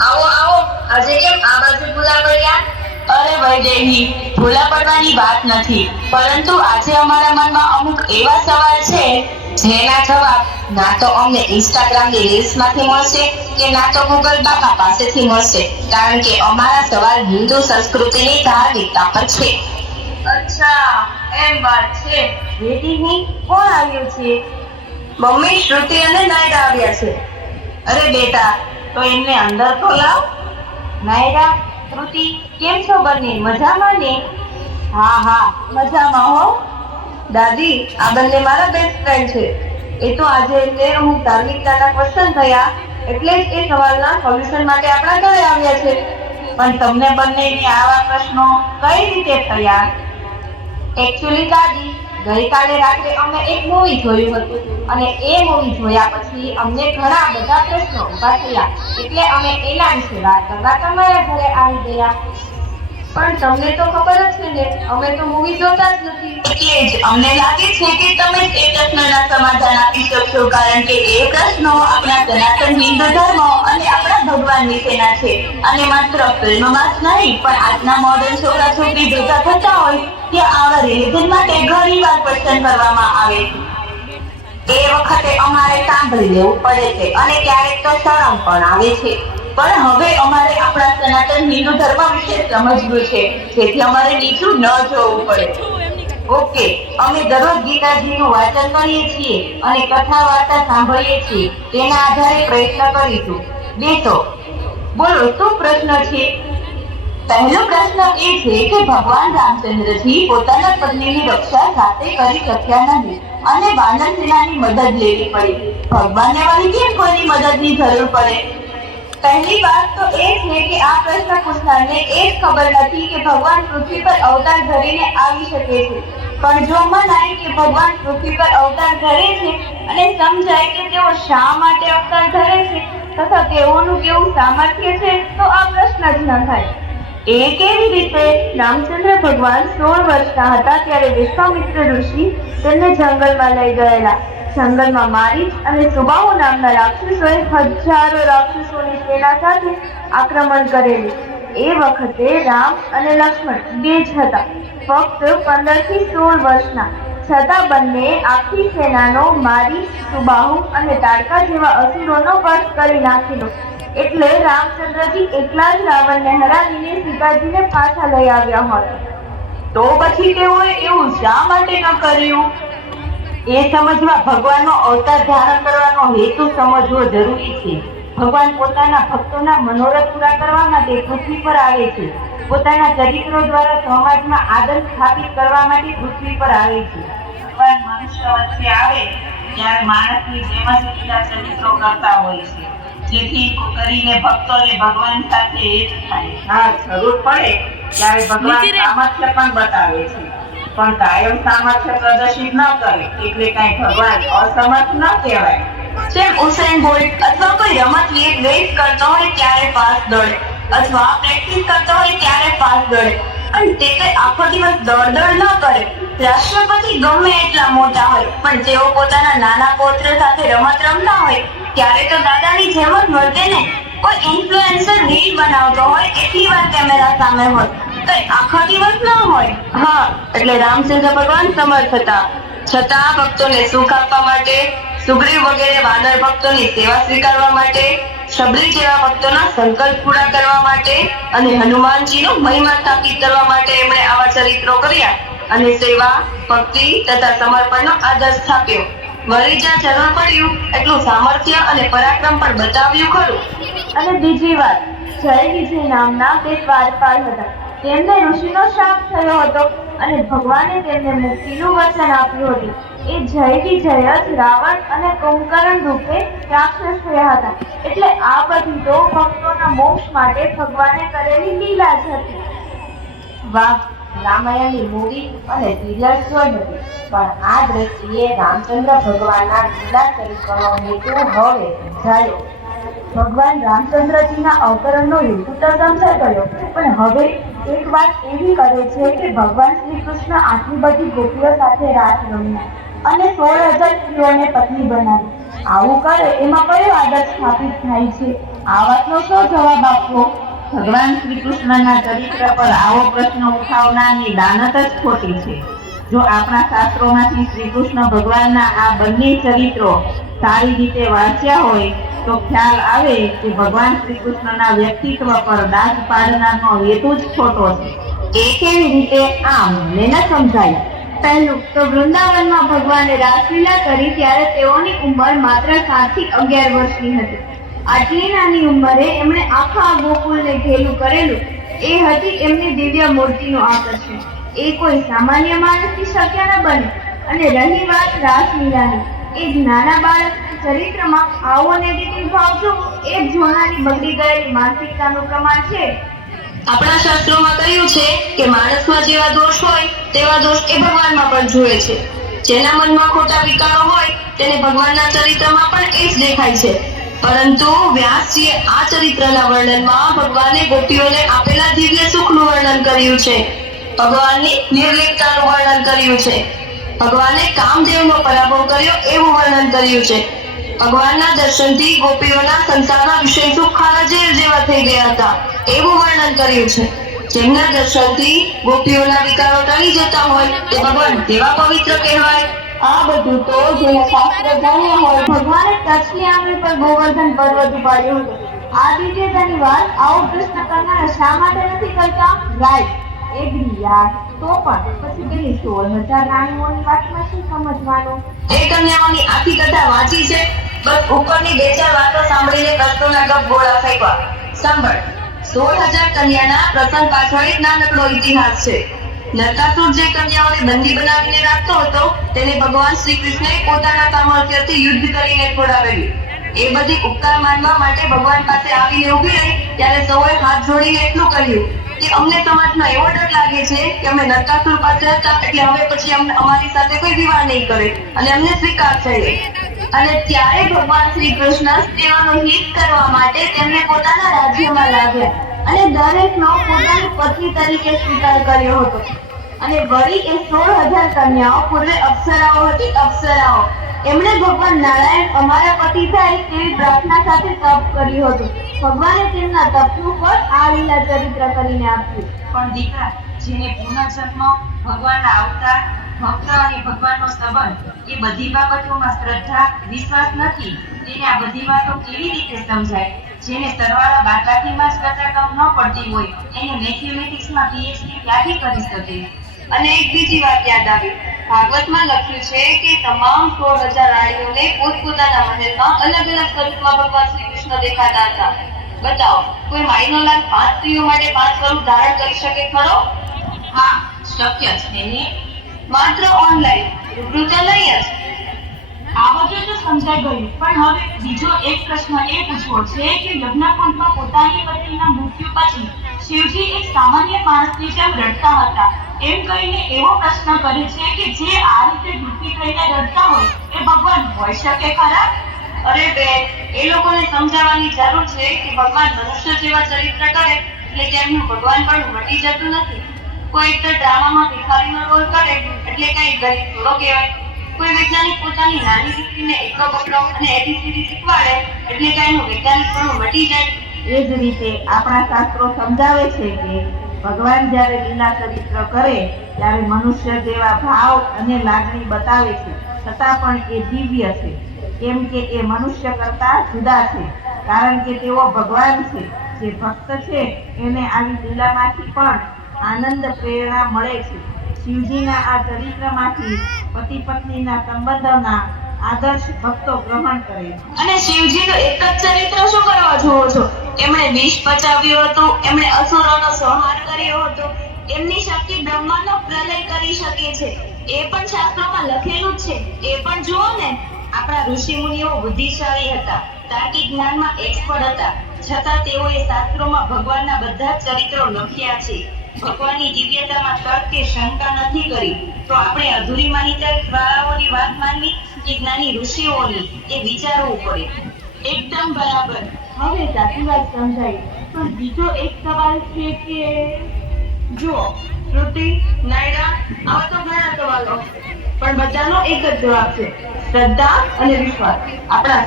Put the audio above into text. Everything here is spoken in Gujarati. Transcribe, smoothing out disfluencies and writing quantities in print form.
આવો આવો, આજે કેમ આ બાજુ ભૂલા પડ્યા? અરે વૈદેહી, ભૂલા પડવાની વાત નથી, પરંતુ આજે અમારા મનમાં અમુક એવા સવાલ છે જેના જવાબ ના તો અમને ઇન્સ્ટાગ્રામની રીલ્સમાંથી મળશે કે ના તો ગૂગલ બાપા પાસેથી મળશે, કારણ કે અમારા સવાલ હિન્દુ સંસ્કૃતિની ધાર્મિકતા પર છે. અચ્છા, એમ વાત છે. વૈદેહી, કોણ આવ્યું છે? મમ્મી, શ્રુતિ અને નાયરા આવ્યા છે. અરે બેટા, તો એમને અંદર તો લાવ. નાયરા, શ્રુતિ, કેમ છો બંને? મજામાં ને? હા હા, મજામાં હો. દાદી, આ બંને મારા બેસ્ટ ફ્રેન્ડ છે. એ તો આજે એમને હું ધાર્મિકતાના ક્વેશ્ચન થયા એટલે જ એ સવાલના સોલ્યુશન માટે આપણા ઘરે આવ્યા છે. પણ તમને બંનેને આવા પ્રશ્નો કઈ રીતે થયા? એકચ્યુઅલી દાદી, ગઈકાલે રાત્રે અમે એક મૂવી જોયું હતું અને એ મૂવી જોયા પછી અમને ઘણા બધા પ્રશ્નો ઊભા થયા, એટલે અમે એના વિશે વાત કરવા તમારા ઘરે આવી ગયા. પણ તમને તો ખબર જ છે ને, અમે તો મૂવી જોતા જ નથી. એટલે જ અમને લાગે છે કે તમે એ પ્રશ્નના સમાધાન આપી શકશો, કારણ કે એ પ્રશ્નો આપણા સનાતન હિન્દુ ધર્મ અને આપણા ભગવાન વિશેના છે. અને માત્ર ફિલ્મમાં જ નહીં, પણ આજના મોડર્ન છોકરા છોકરી ભેગા થતા હોય ત્યાં આવા રિલિજન માટે ઘણી વાર ક્વેશ્ચન કરવામાં આવે છે. એ વખતે અમારે સાંભળી લેવું પડે છે અને ક્યારેક તો શરમ પણ આવે છે. પણ હવે અમારે આપણા સનાતન હિન્દુ ધર્મ વિશે સમજવું છે, જેથી અમારે નીચું ન જોવું પડે. ઓકે, અમે દરરોજ ગીતાજીનું વાંચન કરીએ છીએ અને કથા વાર્તા સાંભળીએ છીએ. તેના આધારે પ્રયત્ન કરીશું. બેસો. બોલો, શું પ્રશ્ન છે? પહેલો પ્રશ્ન એ છે કે ભગવાન રામચંદ્રજી પોતાના પત્નીની રક્ષા જાતે કરી શક્યા નહીં અને વાનર સેનાની મદદ લેવી પડી. ભગવાનને વળી કેમ કોઈની મદદની જરૂર પડે? પહેલી વાત તો એ છે કે આ પ્રશ્ન પૂછનારને એ જ ખબર નથી કે ભગવાન પૃથ્વી પર અવતાર ધરીને આવી શકે છે. પણ જો મનાય કે ભગવાન પૃથ્વી પર અવતાર ધરે છે અને સમજાય કે તેઓ શા માટે અવતાર ધરે છે તથા તેઓનું કેવું સામર્થ્ય છે, તો આ પ્રશ્ન જ ન થાય. એ કેવી રીતે? રામચંદ્ર ભગવાન 16 વર્ષના હતા ત્યારે વિશ્વામિત્ર ઋષિ તેમને જંગલમાં લઈ ગયેલા. જંગલમાં મારીચ અને સુબાહુ નામના રાક્ષસોએ હજારો રાક્ષસોની સેના સાથે આક્રમણ કરેલું. એ વખતે રામ અને લક્ષ્મણ બે જ હતા, ફક્ત 15 થી 16 વર્ષના. છતાં બંને આખી સેનાનો મારીચ, સુબાહુ અને તાડકા જેવા અસુરોનો વધ કરી નાખેલો. એટલે રામચંદ્રજી એકલા જ રાવણને હરાવીને સીતાજીને પાછા લઈ આવ્યા હોત. તો પછી તેઓએ એવું શા માટે ન કર્યું? એ સમજવા ભગવાનનો અવતાર ધારણ કરવાનો હેતુ સમજવો જરૂરી છે. ભગવાન પોતાના ભક્તોના મનોરથ પૂરા કરવા માટે પૃથ્વી પર આવે છે. પોતાના ચરિત્રો દ્વારા સમાજમાં આદર સ્થાપિત કરવા માટે પૃથ્વી પર આવે છે. ભગવાન મનુષ્ય વચ્ચે આવે ત્યારે માણસની જેમ જ બીજા ચરિત્રો કરતા હોય છે, જેથી કરીને ભક્તોને ભગવાન સાથે એક થાય. હા, જરૂર પડે ત્યારે ભગવાન સામર્થ્ય પણ બતાવે છે, પણ કાયમ સામર્થ્ય પ્રદર્શિત ન કરે એટલે કઈ ભગવાન અસમર્થ ન કહેવાય. જેમ ઉસેન બોલ્ટ અથવા કોઈ રમતવીર રેસ કરતો હોય ત્યારે ફાસ્ટ દોડે અથવા પ્રેક્ટિસ કરતો હોય ત્યારે ફાસ્ટ દોડે, અને તે કઈ આખો દિવસ દોડ ન કરે. રાષ્ટ્રપતિ ગમે એટલા મોટા હોય, પણ તેઓ પોતાના નાના પૌત્ર સાથે રમત રમતા હોય ત્યારે તો દાદાની જેમ જ વર્તે ને. કોઈ ઇન્ફ્લુએન્સર રીલ બનાવતો હોય, એટલી વાર કેમેરા સામે હોય, તો આખો દિવસ ન હોય. હા, એટલે રામચંદ્ર ભગવાન સમર્થ હતા, છતાં ભક્તોને સુખ આપવા માટે, સુગ્રીવ વગેરે વાનર ભક્તોની સેવા સ્વીકારવા માટે, શબરી જેવા ભક્તોના સંકલ્પ પૂરા કરવા માટે અને હનુમાનજીનો મહિમા સ્થાપિત કરવા માટે એમણે આવા ચરિત્રો કર્યા અને સેવા, ભક્તિ તથા સમર્પણનો આદર્શ સ્થાપ્યો. વળી જ્યાં જરૂર પડ્યું એટલું સામર્થ્ય અને પરાક્રમ પણ બતાવ્યું ખરું. અને બીજી વાત, જય વિજય નામના બે દ્વારપાલ હતા. તેમને ઋષિનો શાપ થયો હતો અને ભગવાને તેમને મુક્તિનું વચન આપ્યું હતું. એ જય વિજય જ રાવણ અને કુંભકર્ણ રૂપે રાક્ષસ થયા હતા. એટલે આ બધી તો ભક્તોના મોક્ષ માટે ભગવાને કરેલી લીલા જ હતી. વાહ, રામાયણની મૂવી અને સિરિયલ જોઈ હતી, પણ આ દ્રષ્ટિએ રામચંદ્ર ભગવાનના લીલા ચરિત્રનો હેતુ હવે સમજાયો. ભગવાન રામચંદ્રજીના અવતરણનો હેતુ તો સમજાઈ ગયો, પણ હવે એક વાત એવી કરે છે કે ભગવાન શ્રી કૃષ્ણ આટલી બધી ગોપીઓ સાથે રાસ રમ્યા અને 16,000 સ્ત્રીઓને પત્ની બનાવી. આવું કરે એમાં કયો આદર્શ સ્થાપિત થાય છે? આ વાતનો શું જવાબ આપવો? ભગવાન શ્રી કૃષ્ણના ચરિત્ર પર આવો પ્રશ્ન ઉઠાવનારની દાનત જ ખોટી છે. જો આપણા શાસ્ત્રોમાંથી શ્રી કૃષ્ણ ભગવાનના આ બંને ચરિત્રો સારી રીતે વાંચ્યા હોય તો ખ્યાલ આવે કે ભગવાન શ્રી કૃષ્ણના વ્યક્તિત્વ પર દાગ પાડનારનો હેતુ જ ખોટો છે. એ કેવી રીતે? આમ મને સમજાય. પહેલું તો વૃંદાવનમાં ભગવાને રાસલીલા કરી ત્યારે તેઓની ઉંમર માત્ર 7 થી 11 વર્ષની હતી. આટલી નાની ઉંમરે એમણે આખા ગોકુળને ઘેલું કરેલું. એ હતી એમની દિવ્ય મૂર્તિનું આકર્ષણ. એ કોઈ સામાન્ય માણસથી શક્ય ન બને. અને રહી વાત રાસલીલાની, એ જ નાના બાળકના ચરિત્રમાં આવો નેગેટિવ ભાવ જોવો એ જ જોનારી બગડી ગયેલી માનસિકતાનું પ્રમાણ છે. આપણા શાસ્ત્રોમાં કહ્યું છે કે માણસમાં જેવા દોષ હોય તેવા દોષ એ ભગવાનમાં પણ જુએ છે. જેના મનમાં ખોટા વિકારો હોય તેને ભગવાનના ચરિત્રમાં પણ એ જ દેખાય છે. પરંતુ વ્યાસજીએ આ ચરિત્રના વર્ણનમાં ભગવાને ગોપીઓને આપેલા દિવ્ય સુખનું વર્ણન કર્યું છે. ભગવાનની નિર્લિપ્તતાનું વર્ણન કર્યું છે. ભગવાને કામદેવનો પરાભવ કર્યો એવું વર્ણન કર્યું છે. ભગવાનના દર્શનથી ગોપીઓના સંસારના વિષય સુખ ખારા ઝેર જેવા થઈ ગયા હતા એવું વર્ણન કર્યું છે. જેમના દર્શનથી ગોપીઓના વિકારો ટળી જતા હોય તે ભગવાન કેવા પવિત્ર કહેવાય. આ બધું તો જેને શાસ્ત્ર જાણ્યા હોય. ભગવાને ટચની આંગળી પર ગોવર્ધન પર્વત ઉપાડ્યો હતો. આ દિવ્યતાની વાત આવો પ્રશ્ન કરનાર શા માટે નથી કરતા? રાઈટ, એગ્રી યાર. તો પણ પછી પેલી 16,000 રાણીઓની વાતમાં શું સમજવાનું? એ કન્યાઓની આખી કથા વાંચી છે? બસ ઉપરની 2-4 વાતો સાંભળીને કસ્તુરના ગપ ગોળા ફેંકવા. સાંભળ, 16,000 કન્યાના પ્રસંગ પાછળ એક નાનકડો ઇતિહાસ છે. નરકાસુર જે કન્યાઓને બંદી બનાવીને રાખતો હતો તેને ભગવાન શ્રી કૃષ્ણએ પોતાના સામર્થ્યથી યુદ્ધ કરીને છોડાવેલી. એ બધી ઉપકાર માનવા માટે ભગવાન પાસે આવીને ઊભી રહી ત્યારે સૌએ હાથ જોડીને એટલું કહ્યું કે અમને સમાજનો એવો ડર લાગે છે કે અમે નરકાસુર પાસે હતા એટલે હવે પછી અમારી સાથે કોઈ વિવાહ નહીં કરે અને અમને સ્વીકાર થયો. અને ત્યારે ભગવાન શ્રી કૃષ્ણ સ્ત્રીઓનું હિત કરવા માટે તેમને પોતાના રાજ્યમાં લાવ્યા અને દરેકનો પોતાની પત્ની તરીકે સ્વીકાર કર્યો હતો. અને વળી એ 16,000 કન્યાઓ પૂર્વે અપ્સરાઓ હતી. અપ્સરાઓ એમણે ભગવાન નારાયણ અમારા પતિ થાય તેવી પ્રાર્થના સાથે તપ કર્યું હતું. ભગવાને તેમના તપનું ફળ આ લીલા ચરિત્ર કરીને આપ્યું. પણ દીકરા, જેને પુનર્જન્મ, ભગવાનના અવતાર, ભક્ત અને ભગવાનનો સંબંધ એ બધી બાબતોમાં શ્રદ્ધા, વિશ્વાસ નથી તેને આ બધી વાતો કેવી રીતે સમજાય? જેને સરવાળા બાદબાકીમાં જ કચાકામ ન પડતી હોય એને મેથેમેટિક્સમાં PhD ક્યાંથી કરી શકે? અને એક બીજી વાત યાદ આવી. ભાગવતમાં લખ્યું છે કે તમામ 16,000 રાણીઓને પોતપોતાના મહેલમાં અલગ અલગ સ્વરૂપમાં ભગવાન શ્રી કૃષ્ણ દેખાતા હતા. બતાવો, કોઈ માઈનો લાલ 5 સ્ત્રીઓ માટે 5 સ્વરૂપ ધારણ કરી શકે ખરો? હા, શક્ય છે ને. માત્ર ઓનલાઈન, રૂબરૂ તો નહીં જ. આ બધું તો સમજાઈ ગયું, પણ હવે બીજો એક પ્રશ્ન એ પૂછવો છે કે યજ્ઞકુંડમાં પોતાની પત્નીના મૃત્યુ પછી શિવજી એક સામાન્ય માણસની જેમ રડતા હતા એમ કહીને એવો પ્રશ્ન કરે છે કે જે આ રીતે દુઃખી થઈને રડતા હોય એ ભગવાન હોઈ શકે ખરા? અરે બેન, એ લોકોને સમજાવવાની જરૂર છે કે ભગવાન મનુષ્ય જેવા ચરિત્ર કરે એટલે તેમનું ભગવાન પણ મટી જતું નથી. કોઈ એક ડ્રામામાં ભિખારીનો રોલ કરે એટલે કઈ ગરીબ થોડો કહેવાય. કોઈ વૈજ્ઞાનિક પોતાની નાની દીકરીને એકલો બકલો અને એબીસીડી શીખવાડે એટલે કઈ એનું વૈજ્ઞાનિકપણું મટી જાય. એ જ રીતે આપણા શાસ્ત્રો સમજાવે છે કે ભગવાન જ્યારે લીલા ચરિત્ર કરે ત્યારે મનુષ્ય જેવા ભાવ અને લાગણી બતાવે છે, છતાં પણ એ દિવ્ય છે. કેમ કે એ મનુષ્ય કરતા જુદા છે, કારણ કે તેઓ ભગવાન છે. જે ભક્ત છે એને આવી લીલામાંથી પણ આનંદ પ્રેરણા મળે છે. શિવજીના આ ચરિત્રમાંથી પતિ પત્નીના સંબંધોના આદર્શ ભક્તો ગ્રહણ કરે છે. અને શિવજીનું એક જ ચરિત્ર શું કરવા જોવો છો? એમણે વિષ પચાવ્યું હતું, એમણે અસુરોનો સંહાર કર્યો હતો. એમની શક્તિ બ્રહ્માંડનો પ્રલય કરી શકે છે. એ પણ શાસ્ત્રોમાં લખેલું જ છે. એ પણ જુઓ ને. આપણા ઋષિ મુનિઓ બુદ્ધિશાળી હતા, તાર્કિક જ્ઞાનમાં એક્સપર્ટ હતા, છતાં તેઓએ શાસ્ત્રોમાં ભગવાનના બધા ચરિત્રો લખ્યા છે. ભગવાનની દિવ્યતામાં તર્ક કે શંકા નથી કરી. તો આપણે અધૂરી માનીતા વાળાઓની વાત માનવી કે જ્ઞાની ઋષિઓની, એ વિચારવું પડે. એકદમ બરાબર. હવે સાચી વાત સમજાઈ. પણ બીજો એક સવાલ છે કે જુઓ, શ્રુતિ, નાયરા, આવા તો ઘણા સવાલો. પણ બધાનો એક જ જવાબ છે, શ્રદ્ધા અને વિશ્વાસ. આપણા